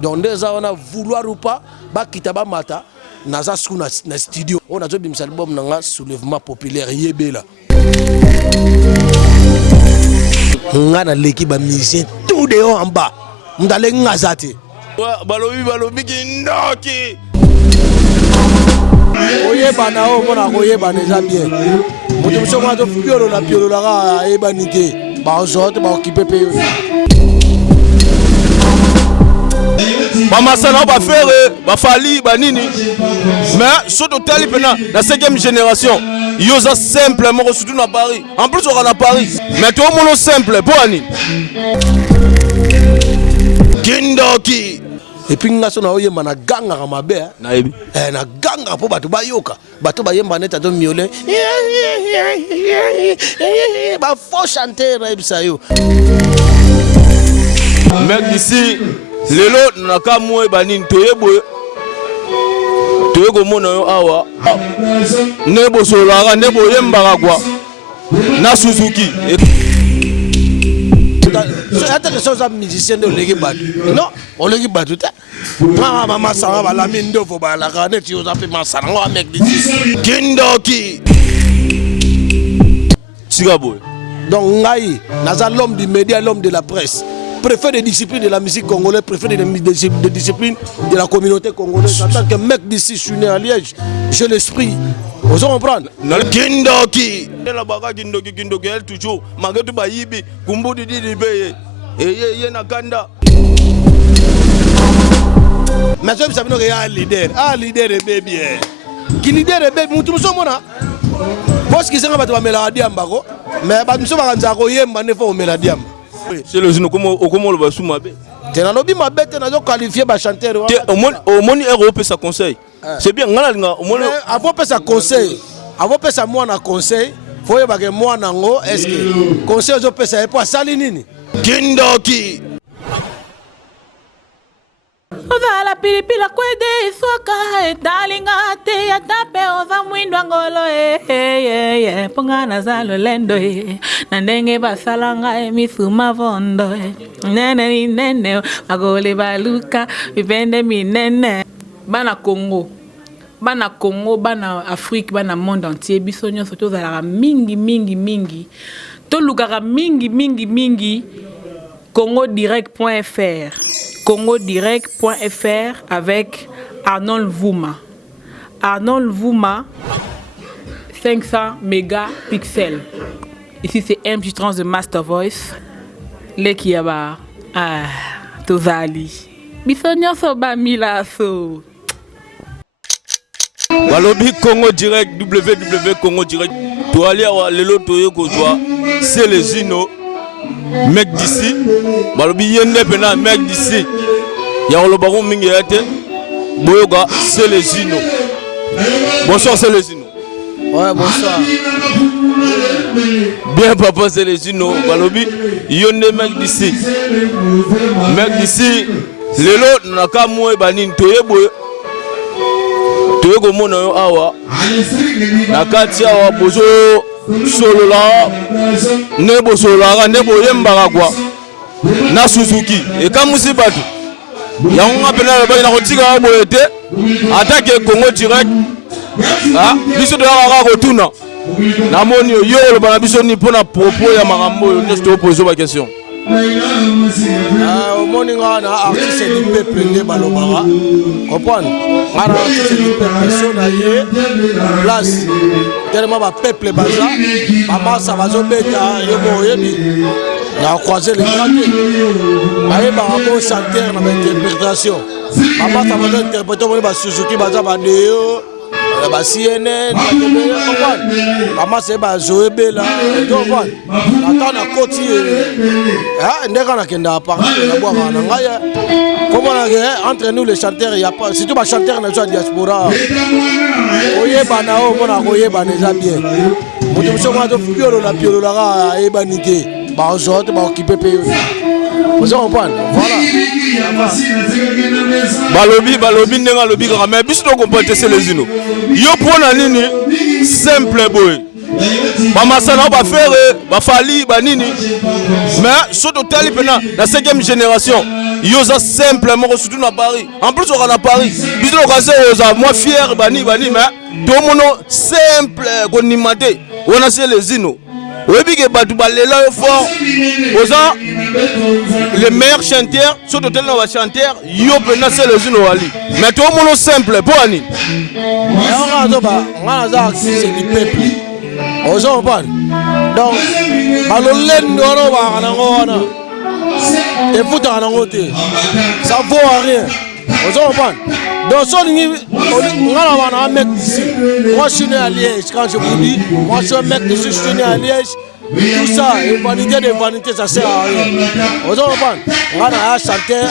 Donc déjà on a vouloir ou pas ba kitaba mata naza sous na studio on a bimisa album nanga soulèvement populaire yebela ngana l'équipe ba musicien tout dehors en bas ndale ngazate balobi kindoki oyeba na o mona koyeba neza bien mutu msoko to piolo la ka ebanite ba ozote ba occuper pe Bamasana ba faire ba fali ba nini mais surtout tali pena la 5e génération yoza simplement surtout na Paris en plus on a Paris mais tout le monde simple pour ani kindoki et puis ngaso na oyemba na ganga ka mabe na yebi na ganga po bato bayoka bato bayemba neta to miole ba faux chanter na ebisa yo mec d'ici lelo naka moye banini toyebo toyeko mona yo awa nebo solaka nebo yembaka kwa na Suzuki ata que soza musicien de legi batu non on legi batu ta mama sanga bala mindo fo bala ka net yo zape masanga wa mec d'ici kindoki Sigabo donc ngai naza l'homme du média l'homme de la presse préfet de discipline de la musique congolaise, préfet de discipline de la communauté congolaise. En tant que mec d'ici, je suis né à Liège, j'ai l'esprit. Vous comprenez? Kindoki. La baga kindoki elle toujours. Magetu bayibi, kumbu di beye. Eye nakanda. Mais je sais qu'il y a un leader. Un leader est baby. Qui leader est baby? Nous sommes là. Parce qu'ils sont pas de mélodie en bas. Mais nous sommes en train de yemba ne faut mélodie. C'est le zino comment le va sous ma bête. Tu n'as pas ma bête, tu n'as pas qualifié ma chanteur. Au moins Europe ça conseil. C'est bien au moins avant que ça conseil. Avant que ça moi na conseil, faut que moi nango est-ce que conseil je peux ça pas salinini. Kindoki. Ozala pilipila kwede soka etalinga te atape oza mwindwa ngolo pongana za lolendo na ndenge basalanga misuma vondo nene nene magole baluka vipende minene bana Congo bana Afrique bana monde entier biso nyonso tozalaka mingi tolukaka mingi congodirect.fr congodirect.fr avec Arnold Vouma. Arnold Vouma, 500 mégapixels. Ici c'est MC Trans de Master Voice. Lekiaba, Tozali. Bisogno soba milaso. Balobi Congo Direct, www Congo Direct. Tu aller à lelo toye kozwa, c'est les Zino. Mec d'ici, balobi yende pena mec d'ici. Ya lo baron mingi yate. Boyoga c'est les Zino. Bonsoir c'est les Zino. Ouais, bonsoir. Bien papa c'est les Zino. Balobi yende mec d'ici. Mec d'ici, lelo naka moye banini toyebo. Toyeko mona yo awa. Nakati awa bozo solola nebo solaka nebo yembaka kwa na Suzuki ekamusi batu yango ngapena ba na kotika boye te atake Congo Direct biso to yaka kotuna na moni yo lo bana biso ni pona propos ya makambo yo nesto poser ba question au moninga na artiste du peuple nde balobaka comprendre ngara artiste du peuple sonaye place tellement ba peuple baza mama ça va zobeta yebo yebi na croiser les bras aye ba bon chanteur na interprétation mama ça va interpréter ba Suzuki baza ba deo ba CNN mama c'est ba Zoebela donc voilà attends na koti ndeka na kenda parler la boire na ngaya comment entre nous les chanteurs il y a pas surtout ba chanteur na diaspora oyeba na o mona koyeba neza bien mutu msoko to piolo la ka ebanite ba ozote ba occuper pe vous comprenez voilà balobi ndenga lobi kaka mais biso to comprendre c'est les Zino yo pona nini simple boy bamasana bafere bafali banini mais surtout tali pena la 5e génération yoza simplement surtout na Paris en plus on à Paris biso okase yoza moi fier bani mais tout mono simple konimate on c'est les zino oyebi ke batu balela yo fort oza les meilleurs chanteurs surtout tel na ba chanteur yo pena c'est les zino wali mais tout mono simple pour ani on a c'est du peuple ozo comprendre donc balolendo no ba na ngona et vous dans la route ça vaut rien ozo comprendre donc son on a un mec ici moi je suis né à Liège quand je vous dis moi je suis un mec de je suis né à Liège tout ça et vanité ça sert à rien ozo comprendre on a un chanteur.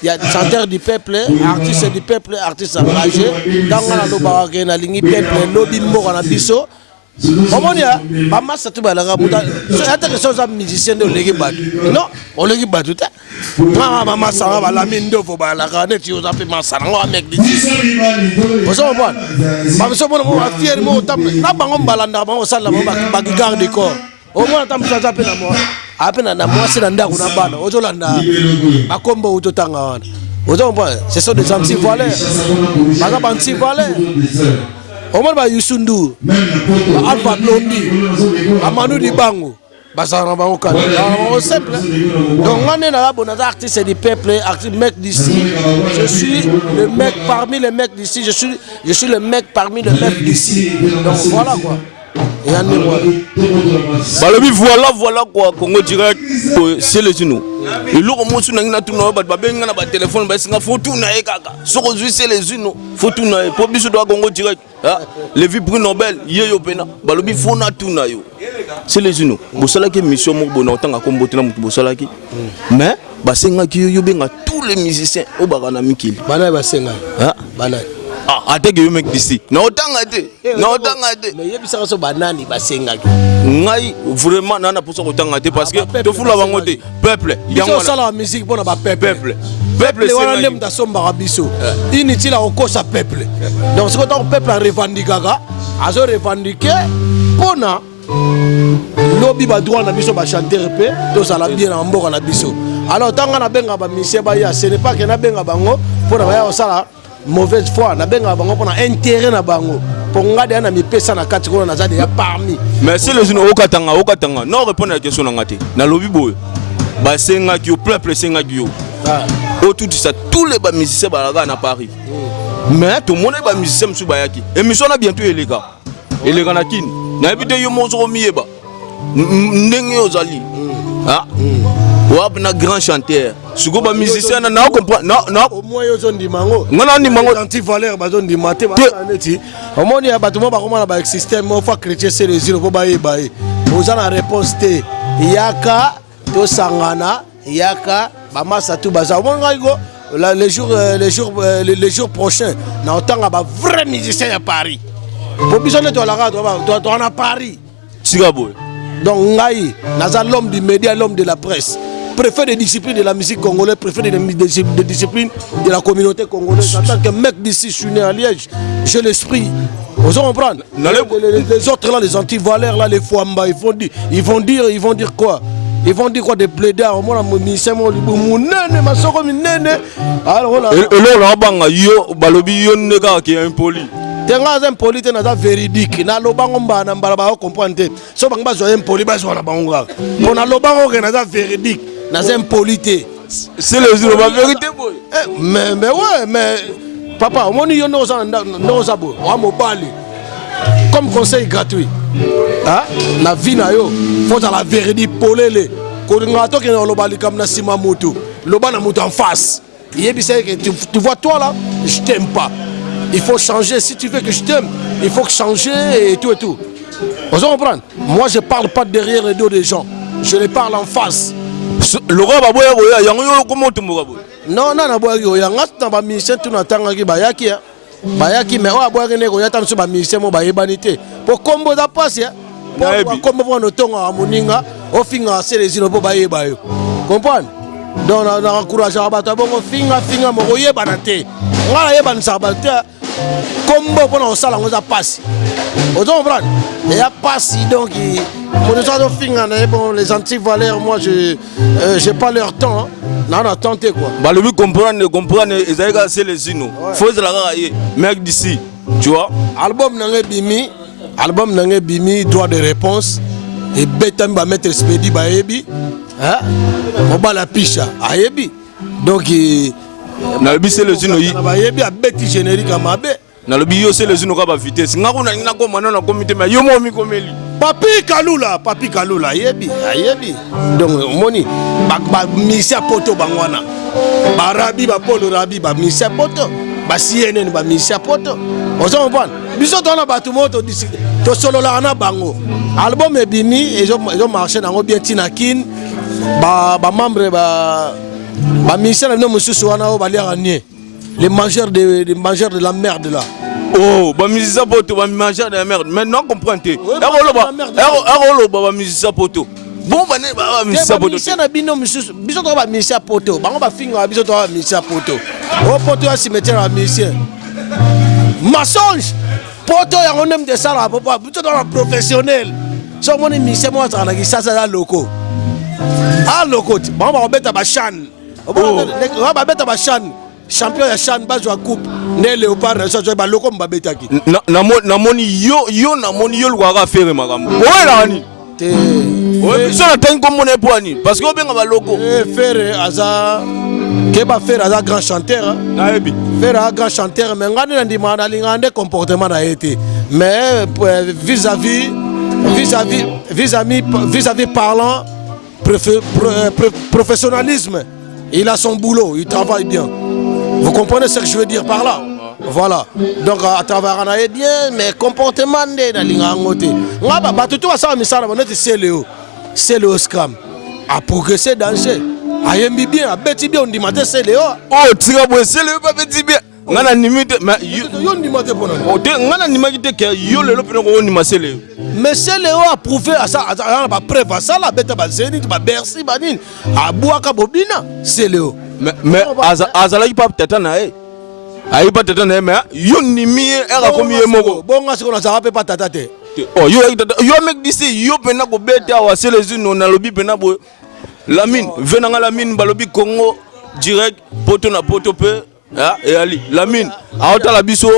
Il y a des chanteurs du peuple, artistes du peuple, artistes engagés. Dans le Lobaké, na lingi peuple, lobby mort na biso. Comment dire? Pas mal ça tout bas la rabuta. C'est que ça musicien de l'équipe bat. Non, on l'équipe bat tout. Maman ça va la mine de faut bas la canette tu as fait ma ça on mec dit. Vous savez pas? Pas ça bon on fier mo tam. Na bango balanda bango sala mo ba garde corps. Au moins tam ça appelle à moi. Apena na mwasi na ndako na bana ozolanda bakombo utotanga wana ozomba ce sont des anti-valeurs baza ba anti-valeurs au moins ba Yusundu ba Alpha Blondy Amanu Dibango bazana ba okana on simple donc on est là bon artiste du peuple artiste mec d'ici je suis le mec parmi les mecs d'ici je suis le mec parmi les mecs d'ici donc voilà quoi. Balobi voilà quoi Congo direct c'est les uno et loko mosu na tout na ba benga na ba téléphone ba singa photo na e kaka soko zui c'est les uno photo na e po biso do Congo direct le vie prix Nobel yeyo pena balobi fona tout na yo c'est les uno bosala ki mission mo bona otanga ko mbotela mutu bosala ki mais ba singa ki yo benga tous les musiciens o baka na mikili bana ba singa bana ate que yo mec d'ici na otanga te mais yebisa so banani basengaki ngai vraiment nana pour ça otanga te parce que to fula bango te peuple yango ça la musique pour na ba peuple wana ndem da somba biso inutile au sa peuple donc ce que ton peuple a revendiqué azo revendiquer pona lobi ba droit na biso ba chanter pe to ça la bien na mboka na biso alors tanga na benga ba mission ba ya ce n'est pas que na benga bango pour na ba ya sala mauvaise foi na benga bango pour na intérêt na bango pour ngade na mi pesa na kati ko na za ya parmi mais c'est les uno okatanga non répondre à la question na ngati na lobi boy ba senga ki au peuple senga ki yo autour de ça tous les ba musiciens ba la na Paris mais tout le monde ba musicien msu ba yaki émission na bientôt les gars na kini na bité yo mozo miyeba ndenge ozali na grand chanteur suko ba musicien na comprendre na au moins yo zondi mango ngana ni mango anti-valeur ba zondi maté ba neti au moins ya bato mo ba komana ba système mo fa chrétien c'est les îles po ba yeba oza na réponse te yaka to sangana yaka ba masa tu baza mo ngaigo les jours prochains na otanga ba vrai musicien à Paris pour bisonner to la radio to na Paris Sigabo donc ngai naza l'homme du média l'homme de la presse préfère des disciplines de la musique congolaise, préfère des disciplines de la communauté congolaise. En tant que mec d'ici, je suis né à Liège, j'ai l'esprit. Vous comprenez? Les autres là, les anti-valeurs là, les Fouamba, ils vont dire quoi? Ils vont dire quoi des plaidards? Moi, alors là. Et là, banga yo balobi yo nega qui est impoli. Tenga impoli te naza véridique. Na lobango mba na mbala ba comprendre. So banga zo impoli ba zo na bango. On a lobango que naza véridique. Naza impoli te. C'est le vérité boy. Mais ouais, mais papa, on y a nos abo, on mobile. Comme conseil gratuit. Hein? La vie na yo, faut à la vérité polele. Quand on a toqué dans le bali comme na sima moto, le bas na moto en face. Tu vois toi là, je t'aime pas. Il faut changer. Si tu veux que je t'aime, il faut changer et tout et tout. Vous comprenez? Moi je parle pas derrière les dos des gens, je les parle en face. Le roi va boire boya yango yo comment tu mourras boy. Non na boya yo yanga na ba mission tu na tanga ki bayaki ya. Bayaki mais o boya ne ko yata mso ba mission mo ba yebanité. Pour combo da passe ya. Pour combo pour no tonga amoninga o finga c'est les ino po ba yeba yo. Comprendre? Donc na encourager abato bongo finga mo yebana te. Ngala yebana sa ba te. Combo pour na osala ngo za passe. Vous comprenez? Il n'y a pas si donc. Bon, les anti-valeurs, moi, je n'ai pas leur temps. Hein. Non, on a tenté quoi. Bah, le but comprendre, c'est les signaux. Faut se la regarder. Mec d'ici, tu vois. Album Nangé Bimi, droit de réponse. Et Betam va mettre Spedi Baebi. Hein? On va la picha. Aebi. Donc, na le but c'est les signaux. Baebi a bêti générique à Mabé. Na le but c'est les signaux qui va vitesse. N'a pas na ko manona comité mais yo mo mi komeli. Papi Kalula, ayebi. Donc, moni, ba misia poto bangwana. Ba rabi ba polo rabi ba misia poto. Ba CNN ba misia poto. On s'en comprend. Biso tona ba tout monde to solo la na bango. Album est bimi et ils marché dans bien tinakin. Ba membre ba misia no mususu wana o ba liaranie. Les mangeurs de la merde là. Oh, bah musicien poto, bah mangeur de la merde. Maintenant comprenez. Bah musicien poto. Bon bah musicien poto. Musicien na bino mususu. Biso to ba musicien poto. Bango ba finga biso to ba musicien poto. O poto a cimetière à musicien. Mensonge. Poto ya on aime de ça là papa. Biso to ba professionnel. So mon musicien moi ça na ki ça ça loko. Ah loko. Bango ba beta ba chan. Ba beta ba chan. Champion ya Chan bazwa coupe ne Léopard na so ba loko mbabetaki na moni yo na moni yo lwa faire makambo wala ni te ouais so na tango mona poani parce que obenga ba loko faire aza ke ba faire aza grand chanteur na ebi faire un grand chanteur mais ngani na ndima na lingande comportement na été mais vis-à-vis parlant professionnalisme il a son boulot il travaille bien. Vous comprenez ce que je veux dire par là? Voilà. Donc à travers un bien, mais comportement de l'ingangote. Ngaba tout ça misala bonete c'est le scam. A progresser danger. Ayembi bien, a beti bien on dit matin c'est Léo. Oh, tira boy c'est le pas beti bien. Ngana nimite mais yo ndi matin pour nous. Oh, ngana nimite que yo le peno ko ni masele. Mais c'est Léo a prouvé à ça ba preuve à ça la bête ba Zénith ba Bercy ba nini. A Bouaka Bobina, c'est Léo. Mais azala yi pas peut-être na ayi pas peut-être na mais yo ni mi era komi moko bon nga siko na ça pas tata te oh yo mec d'ici yo pena ko beta wa c'est les unes na lobi pena bo Lamine venanga Lamine balobi Congo direct poto na poto pe et ali Lamine aota la biso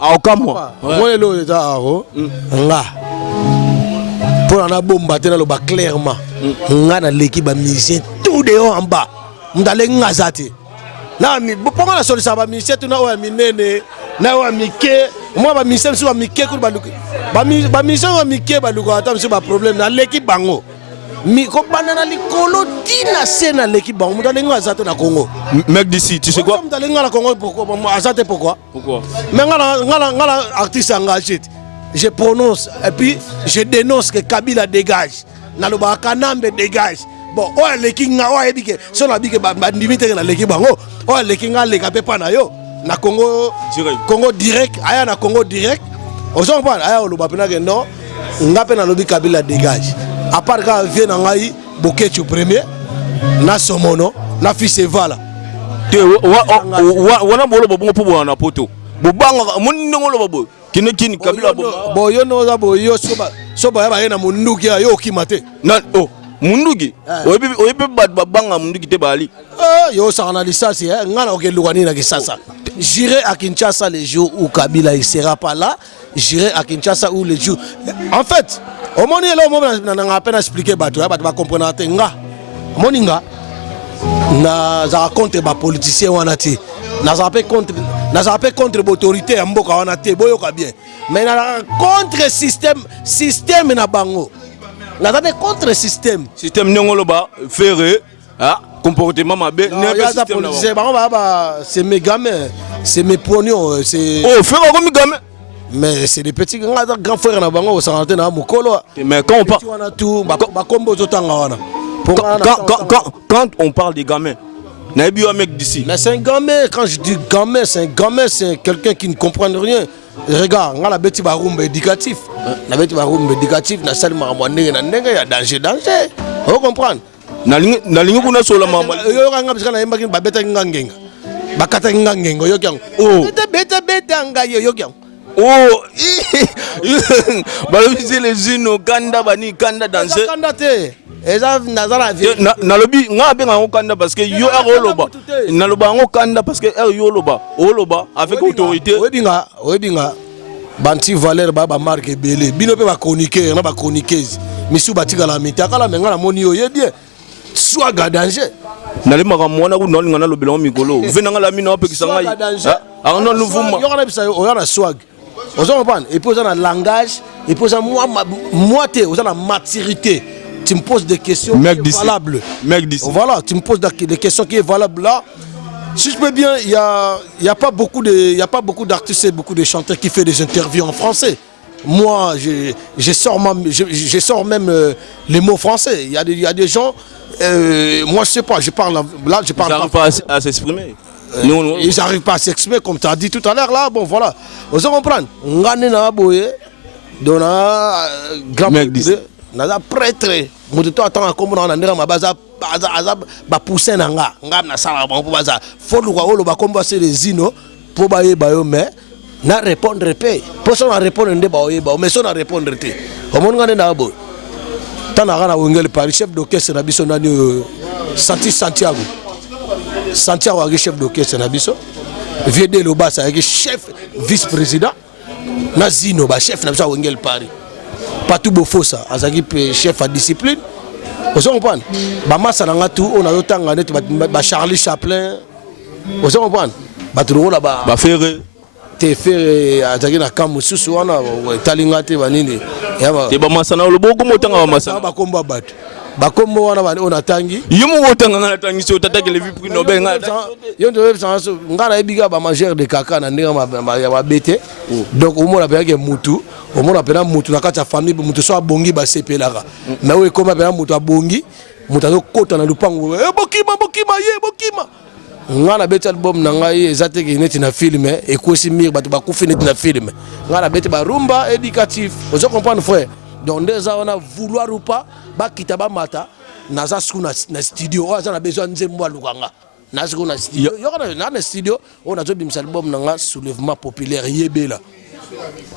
aokamwa moi lo eta aro nga pour na bomba te na lo ba clairement nga na l'équipe ba musicien tout dehors en bas mdale ngazati na mi bonga na solisa ba musicien tu na o minene na o mike moi ba musicien so ba mike ku ba luki ba musicien ba mike ba luko ata so ba problème na l'équipe bango mi ko banana likolo tina sena l'équipe bango mdale ngazati na Congo mec d'ici tu sais quoi mdale ngala Congo pourquoi azate pourquoi mais ngala artiste engagé je prononce et puis je dénonce que Kabila dégage na lo ba Kanambe dégage. Bon, oh les kinga oh ebike so na bike ba ndimite na leki bango oh les kinga le kapé pa na yo na Congo direct aya na Congo direct ozo pas aya lo ba pena que non ngape na lobi Kabila dégage à part quand vient na ngai Boketu premier na Somono na Fisevala te wana bolo bo po na poto bo banga moni ngolo babo kini Kabila bo yo no za bo yo so ba ya na munduki yo kimate na oh munduki oyepe banga munduki te bali yo ça na lisasi ngana okelukani na kisasa j'irai à Kinshasa les jours où Kabila il sera pas là j'irai à Kinshasa où les jours en fait au moment là on a peine expliquer bato ba comprendre te nga moninga na za contre ba politicien wana ti na za pe contre l'autorité ya mboka wana te boyoka bien mais na contre système na bango. Là, dans contre système n'engolo ba faire comportement mabé c'est mes gamins c'est mes pognons c'est oh faire comme gamin mais c'est des petits grands frères na bango santé na mukolo mais quand on parle tout ba kombo zotanga wana quand on parle des gamins na bio mec d'ici mais c'est un gamin quand je dis gamin c'est quelqu'un qui ne comprend rien. Regarde, on a beti ba rumba éducatif. Na beti ba rumba éducatif na sali makambo ndenge na ndenge ya danger. Vous comprenez? Na lingi kuna sola mama. Yo kanga bisika na yemba kin ba beta ngangenga. Ba kata ngangengo yo kyang. Oh. Beta nga yo kyang. Oh, balobi les zino kanda bani kanda danser. Kanda te. Eza nazala vie. Nalobi nga benga ngo kanda parce que yo oloba. Naloba ngo kanda parce que yo oloba avec autorité. Webinga banti valeur ba marque belé. Bino pe ba chroniqueur na ba chroniqueuse. Misu batika la mita kala menga na moni yo bien. Soit danger. Nalemaka mwana ku nolinga na lobela mikolo. Venanga la mina pe kisanga yi. Ah non nous vuma. Yo kana bisa yo na swag. Vous comprenez? Et puis vous avez un langage, et puis vous avez une maturité. Tu me poses des questions valables. Voilà, tu me poses des questions qui sont valables là. Si je peux bien, il y a pas beaucoup d'artistes et beaucoup de chanteurs qui font des interviews en français. Moi, je sors même les mots français. Il y a des gens, moi je sais pas, je parle pas à s'exprimer. Ils n'arrivent pas à s'exprimer comme tu as dit tout à l'heure là. Bon voilà, vous comprenez. On a un boye, on a grand nada prêtre. Moi tout attends comme on a ndera mabaza ba pousser nanga na sala bon baza. Faut le voir le ba comme c'est les zino pour ba yo mais na répondre pe. Pour ça on répondre ndé ba yo mais ça on répondre te. Comme on ngane na bo. Tana na wengel Paris chef d'orchestre na biso nani Santiago. Santiago est chef d'orchestre Nabiso. Viede Lobasa est chef vice-président. Nazino ba chef Nabiso Wengel Paris. Patou Bofosa azaki chef à discipline. Vous comprenez? Ba massa na ngatu on a yotanga net ba Charlie Chaplin. Vous comprenez? Ba turo la ba Ferré. Te Ferré azaki na kamu susu wana talinga te banini. Te ba massa na loboko motanga ba massa. Ba komba bat. Bakombo wana on atangi yimo wotanga ngana tangi so tataki le prix Nobel yondo websanso ngana ebiga ba majeur de kaka na ndinga ba bete donc au mona peke mutu au mona pena mutu na kati ya famille mutu so abongi ba sepelaka na we koma pena mutu abongi mutu azokota na lupango bokima ngana bete album na ngai ezateki neti na film ekosi mir bato bakufi neti na film ngana bete ba rumba éducatif vous comprenez frère. Donc déjà on a vouloir ou pas ba kitaba mata naza na studio on a besoin nzembo lukanga naza na studio yo na studio on a zo bimsa album nanga soulèvement populaire yebela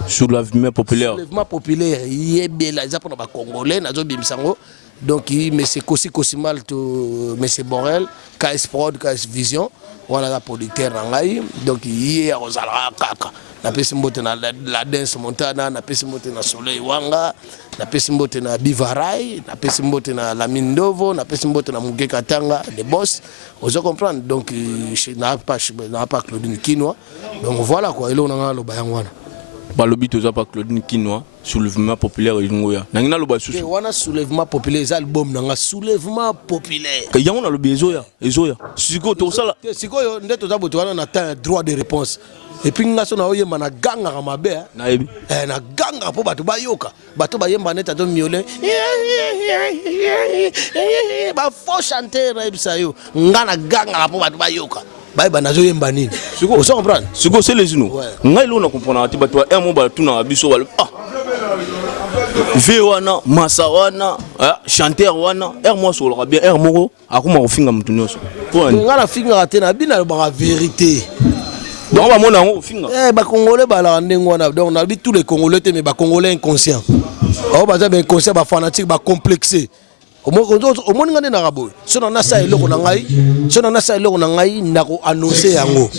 soulèvement populaire yebela za pour ba congolais nazo bimsango donc mais c'est Kosimal to monsieur Borel KS Prod KS Vision on a la producteur ngai donc hier ozala kaka na pesi mbote na la dance montana na pesi mbote na Soleil Wanga na pesi mbote na Bivarai na pesi mbote na Lamindovo na pesi mbote na Mugeka Tanga les boss vous comprendre donc je n'a pas Claudine Kinwa donc voilà quoi il on a lo bayangwana balobi toza pas Claudine Kinwa soulèvement populaire ngoya nangina lo ba susu wana soulèvement populaire album nanga soulèvement populaire ka yango na lo ezoya siko to sala siko yo ndeto za boto wana na droit de réponse. Et puis nga sona oyemba na ganga ka mabe na yebi na ganga po bato bayoka bato bayemba neta to miole ba faux chanteur na ebisa yo nga na ganga po bato bayoka ba nazo yemba nini siko so comprendre siko c'est les uno ngai lo na comprendre ati bato un mo ba tuna biso ba ve wana masa wana chanteur wana moi so lo bien moko akuma kofinga mutu nyoso po nga na finga te na bina ba vérité. Donc on va mon finga. Ba Congolais ba la ndengwana donc on a dit tous les Congolais mais ba Congolais inconscients. Oh ba za ba inconscient ba fanatique ba complexé. Au moins ngane na rabo. So na sa eloko na ngai na ko annoncer yango.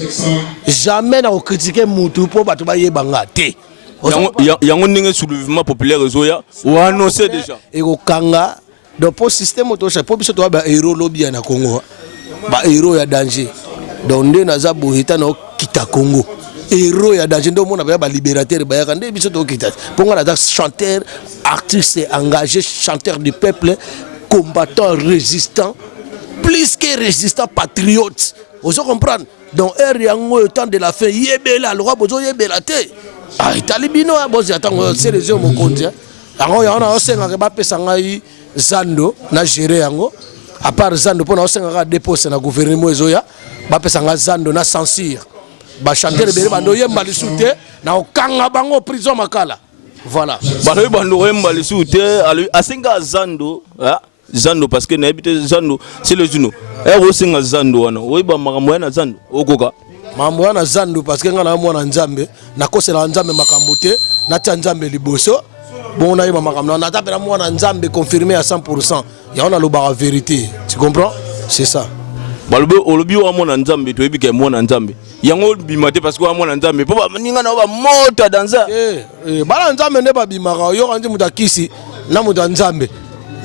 Jamais na ko critiquer mutu po bato ba yebanga te. Yango ndenge soulèvement populaire zoya ou annoncer déjà. Et ko kanga donc pour système auto chaque pour biso to ba héros lobby na Congo. Ba héros ya danger. Donc nde naza bohita na kita Congo héros ya danger ndo mona ba libérateur ba ya nde biso to kita ponga na chanteur artiste engagé chanteur du peuple combattant résistant plus que résistant patriote vous comprendre donc yango au temps de la fin yebela le roi bozo yebela te italibino bozi atango c'est les hommes mokonzi yango yana osenga ba pesa ngai zando na gérer yango à part zando pona osenga déposer na gouvernement ezoya ba pesa nga zando na censure ba chanter bele bando yemba lisute na okanga bango prison makala voilà bano bando yemba lisute asenga zando zando parce que na habite zando c'est le juno osenga zando wana oyeba makambo na zando okoka mambo wana zandu parce que nga na mwana nzambe nakosela nzambe makambo te natia nzambe liboso bon na yeba makambo na tapela mwana nzambe confirmé à 100%. Ya on a le bar vérité. Tu comprends? C'est ça. Balobi olobi wa mwana nzambe to ebike mwana nzambe. Yango bimate parce que wa mwana nzambe papa ninga na ba mota danza. Bala nzambe ne ba bimaka yo kanzi mutakisi na muta nzambe.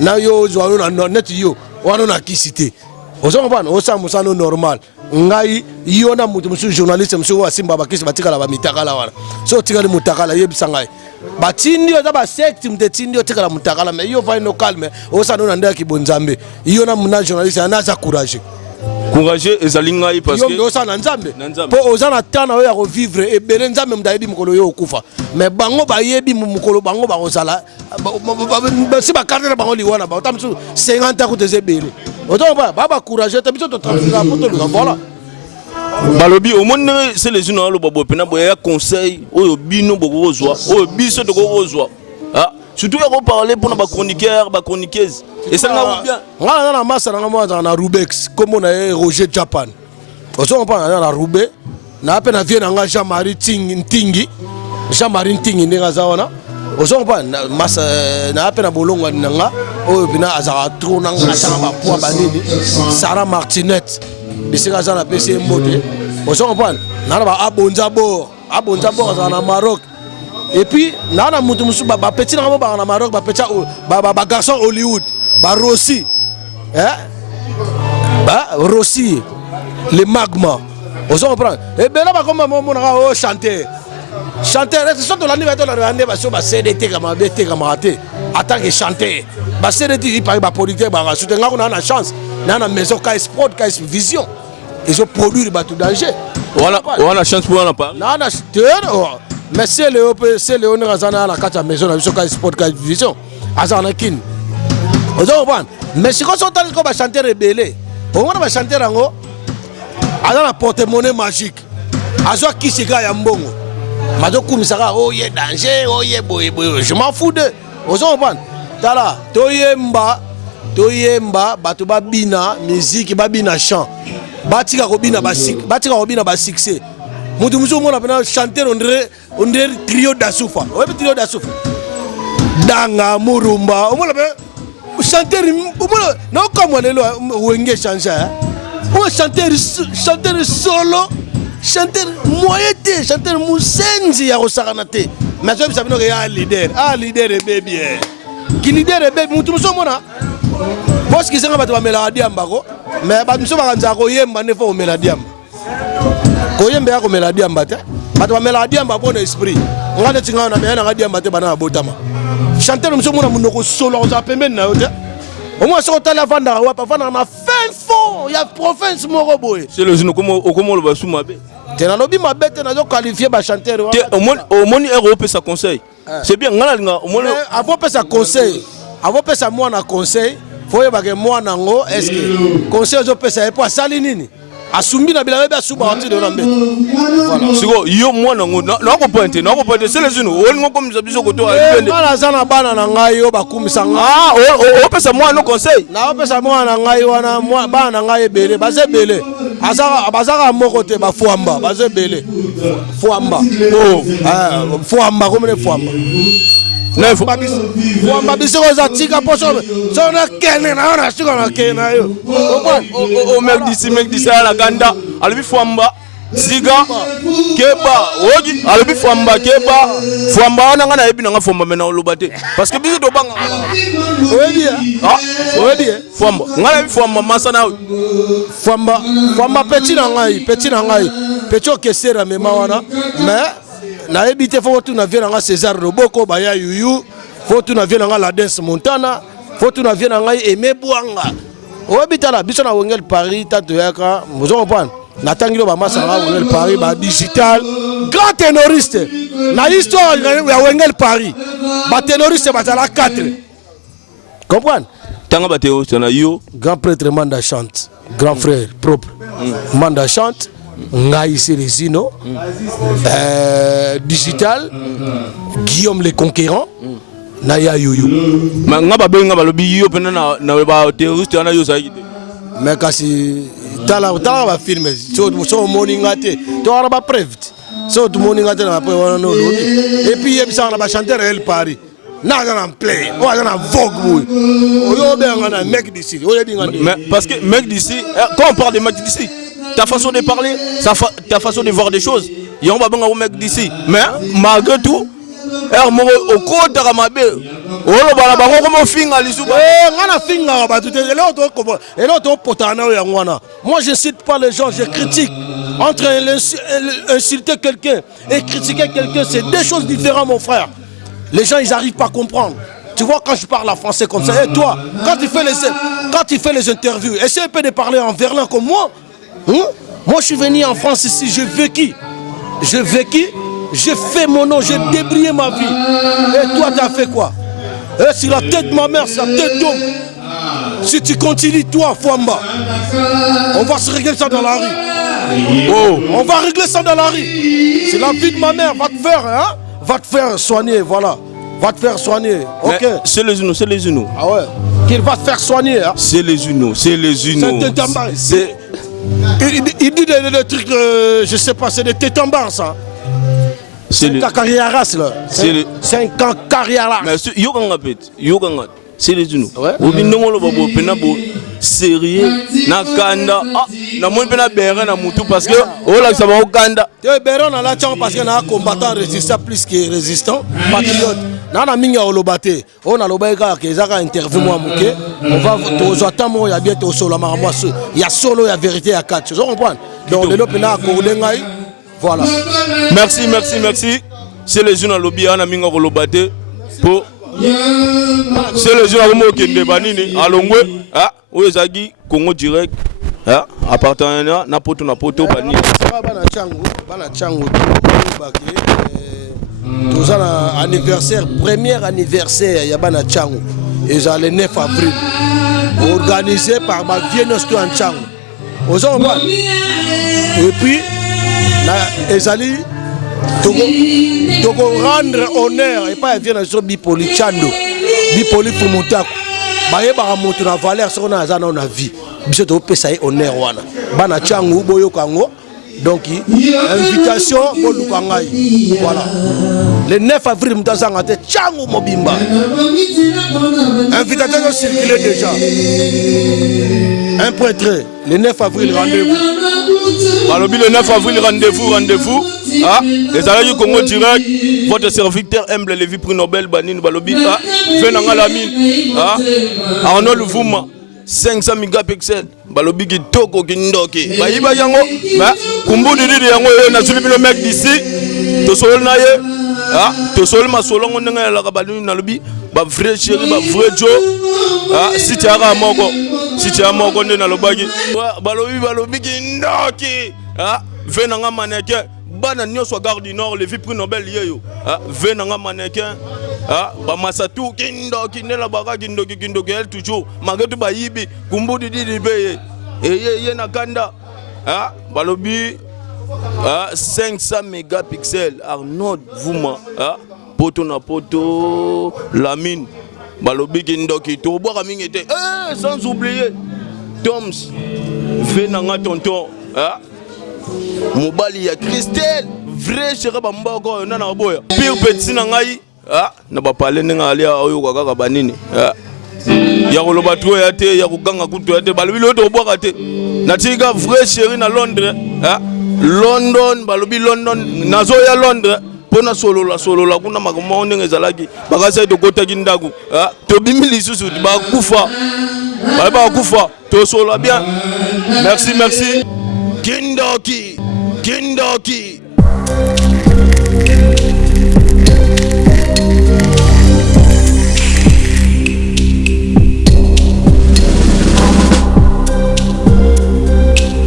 Na yo zo na net yo wana na kisite. Ozo bana osa musano normal. Ngai yo na mutu musu journaliste musu wa simba bakisi batikala ba mitakala wana. So tikala mutakala yebisa ngai. Batindi yo ba secte mtetindi yo tikala mutakala mais yo va no calme osa no nda ki bonzambe. Yo na muna journaliste anaza courage. Courage ezali ngai parce que yo osa na nzambe. Po oza na tana yo ya revivre e bele nzambe mdayebi mukolo yo okufa. Mais bango ba yebi mukolo bango ba kozala si ba carte bango liwana ba otamsu 50 ans kuteze bele. Autant ba courage tabiso to transfert pour to voilà. Balobi au monde c'est les unes lo bobo pena boya conseil oyo bino boko ozwa oyo biso to ko ozwa. Ah surtout ya ko parler pour ba chroniqueur ba chroniqueuse et ça nga bien. Nga na massa na moi na Rubex comme on a Roger Japan. Ozo pa na Rube na pe na vie na nga Jean-Marie Ntingi. Jean-Marie Ntingi ndinga zaona. Ozo pa na massa na pe na bolongo nga oyo bina azara trop na nga tanga ba poa banini Sarah Martinette. Bisika za na PC mbote. Ozo pa na ba abonza bor na Maroc. Et puis na mutu musu ba petit na ba na Maroc ba petit ba garçon Hollywood ba Rossi ba Rossi le magma ozo comprendre et ben là ba comme mon na chanter est ce que la niveau de la rande ba so ba CDT comme BT comme raté en tant que chanter ba CDT il parle ba producteur ba soutenir nga na chance na maison ka sport ka vision ils ont produit ba tout danger on chance pour on pas na mais c'est le Razana la carte maison na biso ka sport ka vision azana kin ozo ban mais si ko sotali ko ba chanter rebelle on va chanter rango azana porte-monnaie magique azo kisika ya mbongo mazo kumisaka oye danger oye boye je m'en fous de ozo ban tala toyemba bato babina musique babina chant batika ko bina ba succès mutu musu mona pena chanter on dirait trio d'Asufa. Ouais, trio d'Asufa. Danga Murumba. On va chanter non comme on est là wenge changer. On va chanter solo, chanter moyete, chanter musenzi ya kosakanate. Mais je sais que ya leader est baby. Qui leader est baby mutu musu mona. Parce que senga bato ba melody ambako, mais bato musu ba kanza ko yemba ne fo melody amba. Koyembe ya ko melody amba te. Bato ba melody amba bon esprit. Ngane tinga na mena ngadi amba te bana botama. Chanter musu mona munoko solo za pembeni na yote. Au moins so tala vanda wa pa vanda na fin fond ya province moko boy. C'est le zino como lo basu mabe. Te na lobi mabe te na zo qualifier ba chanteur wa. Au moni Europe ça conseil. C'est bien ngana linga au moni avant pe ça conseil. Avant pe ça moi na conseil. Faut ba ke moi nango est-ce que conseil zo pe ça pour sali nini? Asumbi na bila beba suba ati de nambe. Voilà. Siko yo mwana ngo na ko pointer c'est les unes o ngo comme biso ko to alibende. Bana sana bana na ngai yo bakumisa nga. O pesa mwana no conseil. Na o pesa mwana ngai wana bana ngai bele baze bele. Azaka moko te ba fuamba baze bele. Fuamba. Fuamba comme ne fuamba. Neuf. Fuamba biso za tika poso. So na kene na ona siko na kena yo. O mec d'ici la ganda. Alibi fuamba. Ziga keba oji alobi fuamba keba fuamba wana ngana yebi nga fuamba mena olobate parce que biso to banga oyebi fuamba ngana yebi fuamba masana fuamba petit na ngai petit okesera mema wana mais na yebi te fo tu na vie nga César Roboko baya yuyu fo tu na vie nga la Dance Montana fo tu na vie nga Aimé Bouanga oyebi tala biso na Wengel Paris tanto yaka mozo comprendre Natangilo ba masanga Wengel Paris ba digital grand ténoriste na histoire ya Wengel Paris ba ténoriste ba la 4 comprendre tanga ba théo na yo grand prêtre Manda chante grand frère propre Manda chante ngai Célestino digital Guillaume le Conquérant na ya yuyu ma ngaba be ngaba lobi yo pena na ba terroriste na yo saidi mais kasi tala ba film so morning ate to ara ba prevt so to morning ate na après wana no et puis il ça na ba chanteur elle Paris na en play o na vogue oyo be ngana mec d'ici oyo bi ngana parce que mec d'ici quand on parle de mec d'ici ta façon de parler ta façon de voir des choses il y a un mec d'ici mais malgré tout au côté de ma belle moi je cite pas les gens, je critique. Entre insulter quelqu'un et critiquer quelqu'un, c'est deux choses différentes, mon frère. Les gens ils n'arrivent pas à comprendre. Tu vois, quand je parle en français comme ça, et toi, quand tu fais les interviews, essaie un peu de parler en verlan comme moi. Moi je suis venu en France ici, j'ai vécu, j'ai fait mon nom, j'ai débrayé ma vie. Et toi, tu as fait quoi? C'est la tête de ma mère, c'est la tête d'homme. Si tu continues, toi, Fouamba, on va se régler ça dans la rue. Oh, on va régler ça dans la rue. C'est la vie de ma mère, va te faire soigner, voilà. Va te faire soigner, ok. C'est les unos. Ah ouais, qu'il va te faire soigner. Hein? C'est les unos. Il dit des trucs, je sais pas, c'est des tétambars ça. C'est un carrière là. C'est un carrière là. Mais c'est les unos. Au binongolo babo penabo sérieux nakanda na mon pena béré na mutu parce que oh là ça va au Kanda. Tu béré na la chance parce que na combattant résistant plus que résistant patriote. Na minga olobate. On a lobaika que ezaka interview moi muké. On va to attendre ya bientôt solo ma moi il y a solo ya vérité à quatre. Tu comprends? Donc le pena ko dengai. Voilà. Merci. C'est les jeunes à lobby à Naminga Rolobate pour. C'est les jeunes à Romo Kendebanini à Longwe, Oezagi, Congo direct, appartenant à Poto Bani. Tout ça, anniversaire, premier anniversaire, Yabana Tchango. Et j'ai le 9 avril, organisé par ma vieille nostro en Tchango. Et puis, Ezali. Donc rendre honneur et pas bien sur Bipoli Chando Bipoli Fumutako baye ba moto na valeur sur na za na vie biso to pesa honneur wana bana changu boyo kango donc invitation boluka ngai voilà le 9 avril mutazanga te changu mobimba invitation circulé déjà un prêtre le 9 avril rendez-vous Balobi le 9 avril rendez-vous. Les alliés Congo direct, votre serviteur humble Lévi prix Nobel Banine Balobi venanga la mine Arnaud Luvuma 500 mégapixels Balobi ki toko ki ndoki bayiba yango kumbu didi yango na zubi le mec d'ici to sol na ye to sol ma solongo ndenga la kabali na lobi ba vrai chéri ba vrai jo si tu as moko ndena lobaki balobi ki ndoki venanga mannequin bana nyonso gare du nord le prix Nobel yeyo venanga mannequin ba masatu kindoki ndela baka kindoki elle toujours magetu bayibi kumbudi didi beye ye na kanda balobi 500 mégapixels Arnaud Vuma poto na poto la mine balobi kindoki to boka mingi te sans oublier Toms venanga tonton mobali ya Christelle vrai chéri bamboko na boya pire petit na ngai na ba parler ninga ali oyo kaka banini ya koloba to ya te ya kuganga kutu ya te balobi lo to boka te na tika vrai chéri na Londres London balobi London nazo ya Londres pona solola kuna makomo ndenge zalaki bakasa to kota kindaku to bimili susu ba kufa ba kufa to solo bien merci Kindoki